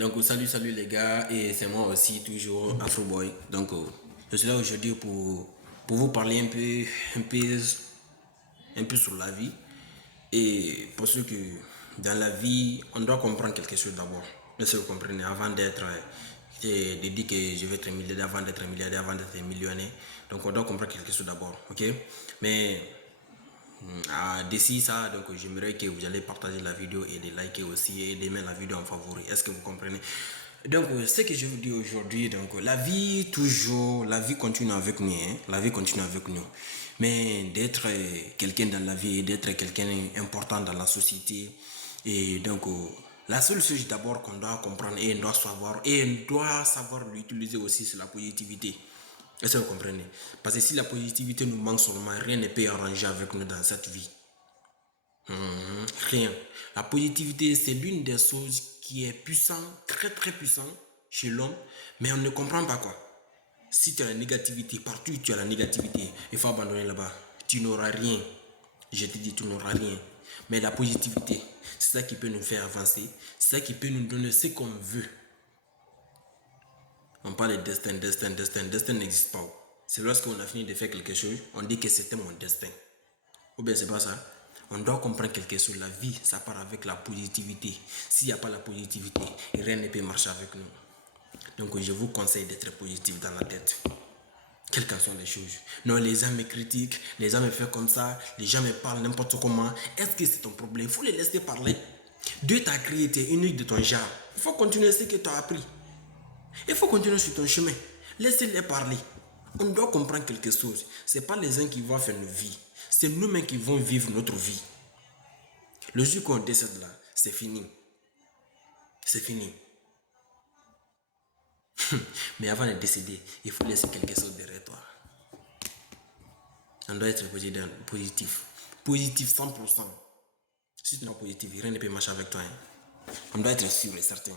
Donc salut les gars, et c'est moi aussi toujours Afroboy. Donc je suis là aujourd'hui pour vous parler un peu sur la vie. Et pour ceux que dans la vie, on doit comprendre quelque chose d'abord. Mais si vous comprenez, avant d'être de dire que je vais être milliardaire, avant d'être milliardaire, avant d'être millionnaire. Donc on doit comprendre quelque chose d'abord, ok? Mais d'ici ça, donc j'aimerais que vous allez partager la vidéo et de liker aussi et d'aimer la vidéo en favori. Est-ce que vous comprenez? Donc ce que je vous dis aujourd'hui, donc la vie toujours, la vie continue avec nous, hein? La vie continue avec nous. Mais d'être quelqu'un dans la vie, d'être quelqu'un important dans la société, et donc la seule chose d'abord qu'on doit comprendre et on doit savoir l'utiliser aussi, c'est la positivité. Est-ce que vous comprenez? Parce que si la positivité nous manque seulement, rien ne peut arranger avec nous dans cette vie. Rien. La positivité, c'est l'une des choses qui est puissante, très puissante chez l'homme, mais on ne comprend pas quoi. Si tu as la négativité, partout où tu as la négativité, il faut abandonner là-bas. Tu n'auras rien. Je te dis, tu n'auras rien. Mais la positivité, c'est ça qui peut nous faire avancer. C'est ça qui peut nous donner ce qu'on veut. On parle de destin n'existe pas. C'est lorsqu'on a fini de faire quelque chose, on dit que c'était mon destin. Ou bien c'est pas ça. On doit comprendre quelque chose. La vie, ça part avec la positivité. S'il n'y a pas la positivité, rien ne peut marcher avec nous. Donc je vous conseille d'être positif dans la tête. Quelles qu'en soient les choses. Non, les gens me critiquent, les gens me font comme ça, les gens me parlent n'importe comment. Est-ce que c'est ton problème? Il faut les laisser parler. Dieu t'a créé, tu es unique de ton genre. Il faut continuer ce que tu as appris. Il faut continuer sur ton chemin. Laissez-les parler. On doit comprendre quelque chose. Ce n'est pas les gens qui vont faire nos vies. C'est nous-mêmes qui vont vivre notre vie. Le jour qu'on décède là, c'est fini. C'est fini. Mais avant de décéder, il faut laisser quelque chose derrière toi. On doit être positif. Positif 100%. Si tu n'es pas positif, rien ne peut marcher avec toi. Hein. On doit être sûr et certain.